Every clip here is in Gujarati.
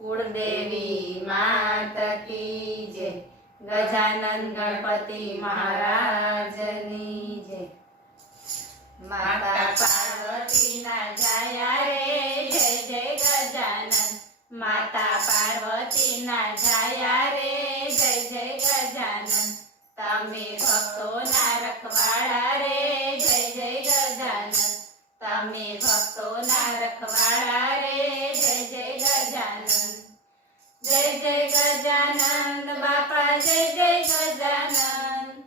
कुलदेवी मात की जय। गजानन गणपति महाराजनी जय। माता पार्वती ना जाया रे जय जय गजानन। माता पार्वती ना जाया रे जय जय गजानन। तमे भक्तो ना रखवाड़ा रे जय जय गजानन। तमे भक्तो ना रखवाड़ा रे जय जय गजानन। जय जय गजानन बापा जय जय गजानन।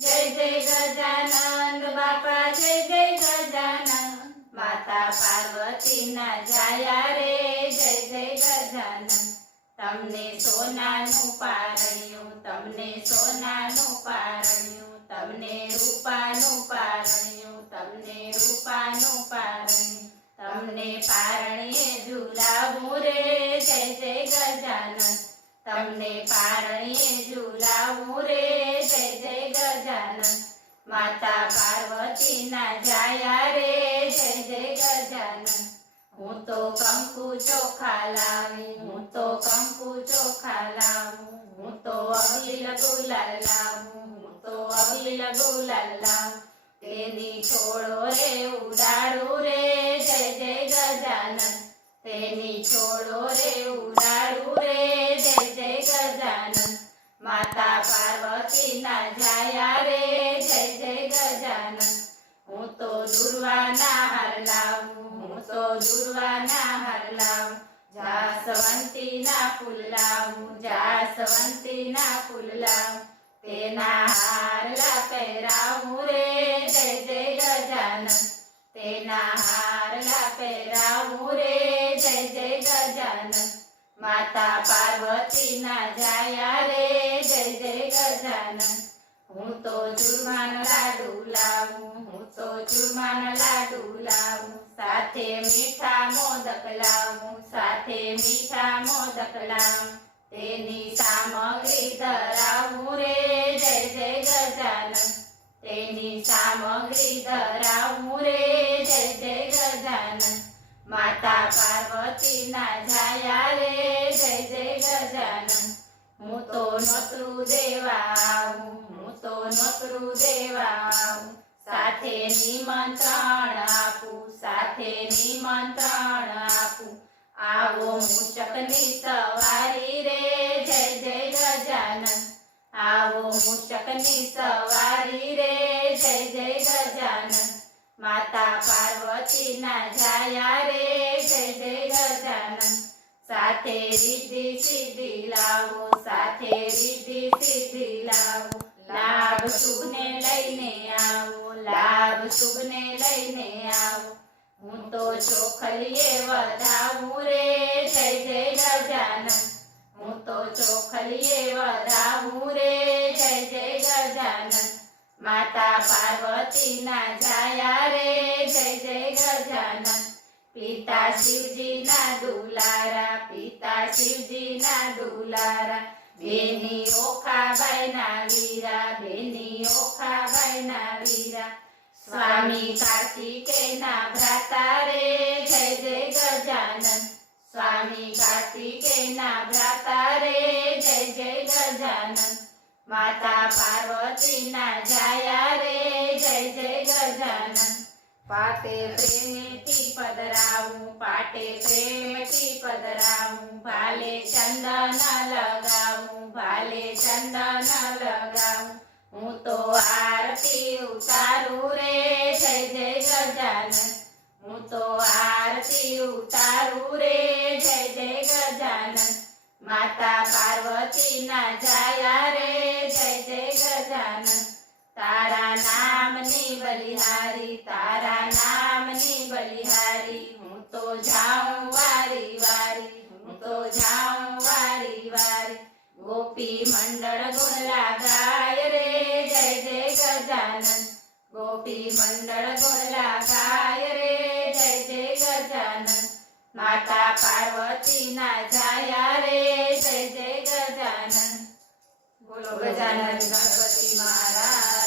जय जय गजानन बापा जय जय गजानन। माता पार्वती ना जाया रे जय जय गजानन। तमने सोनानु पारणिયું तमने सोनानु पारणिયું तमने रूपानु पारणिયું तमने रूपानु पारणिયું तमने पारणिये झूलावूं रे जय जय गजानन। तमने पारणिये झूलावूं रे जय जय गजानन। माता पार्वती ना जाया रे जय जय गजानन। हूँ तो कंकु चोखा लावी हूँ तो कंकु चोखा लावूं हूँ तो अबील गुलाल लावूं हूँ तो अबील गुलाल लावूं तेनी छोड़ो रे उडाड़ू रे जय जय गजानन। तेनी छोड़ो रे उडाड़ू रे जय जय गजानन। माता पार्वती ना जाया रे जय जय गजानन। हूँ तो दुर्वा ना हार लावूं हूँ तो दुर्वा ना हार लावूं जासवंती ना फूल लावूं जासवंती ना फूल लावूं तेना हारला પહેરાવું રે જય જય ગજાનન। તેના હારલા પહેરાવું રે જય જય ગજાનન। માતા પાર્વતી ના જાયા રે જય જય ગજાનન। હું તો ચૂરમાનો લાડુ લાવું હું તો ચૂરમાનો લાડુ લાવું સાથે મીઠા મોદક લાવું સાથે મીઠા મોદક લાવું તેની સામગ્રી ધરાવું રે જય જય ગજાનન। તેની સામગ્રી ધરાવું રે જય જય ગજાનન। માતા પાર્વતી ના જાયા રે જય જય ગજાનન। હું તો નોતરું દેવા આવું હું તો નોતરું દેવા આવું સાથે નિમંત્રણ આપું સાથે નિમંત્રણ આપું આવો મૂષકની સવારી રે જય જય ગજાનન। આવો મૂષકની સવારી રે જય જય ગજાનન। માતા પાર્વતી ના જાયા રે જય જય ગજાનન। સાથે રીધિ સિદ્ધિ લાવો સાથે રીધિ સિદ્ધિ લાવો લાભ શુભને લઈને આવો લાભ શુભને લઈને આવો હું તો ચોખલીએ વધાવું રે જય જય ગજાનન। હું તો ચોખલીએ વધાવું રે જય જય ગજાનન। માતા પાર્વતી ના જાયા રે જય જય ગજાનન। પિતા શિવજી ના દુલારા પિતા શિવજી ના દુલારા બેની ઓખાબાઈ ના વીરા બેની ઓખાબાઈ ના વીરા સ્વામી કાર્તિકેય ના ભ્રાતા રે જય જય ગજાનન। સ્વામી કાર્તિકેય ના ભ્રાતા રે જય જય ગજાનન। માતા પાર્વતી ના જાયા રે જય જય ગજાનન। પાટે પ્રેમેથી પધરાવું પાટે પ્રેમેથી પધરાવું ભાલે ચંદન લગાવું ભાલે ચંદન લગાવું હું તો આરતી ઉતારું રે જય જય ગજાનન। હું તો આરતી ઉતારું રે જય જય ગજાનન। માતા પાર્વતી ના જાયા રે જય જય ગજાનન। તારા નામની બલિહારી તારા નામની બલિહારી હું તો જાઉં વારી વારી હું તો જાઉં વારી વારી ગોપી મંડળ ગુણલા ગાય રે જય જય ગજાનન। ગોપી મંડળ ગુણલા ગાય રે જય જય ગજાનન। માતા પાર્વતી ના જાયા રે જય જય ગજાનન। બોલો ગજાનન ગણપતિ મહારાજ।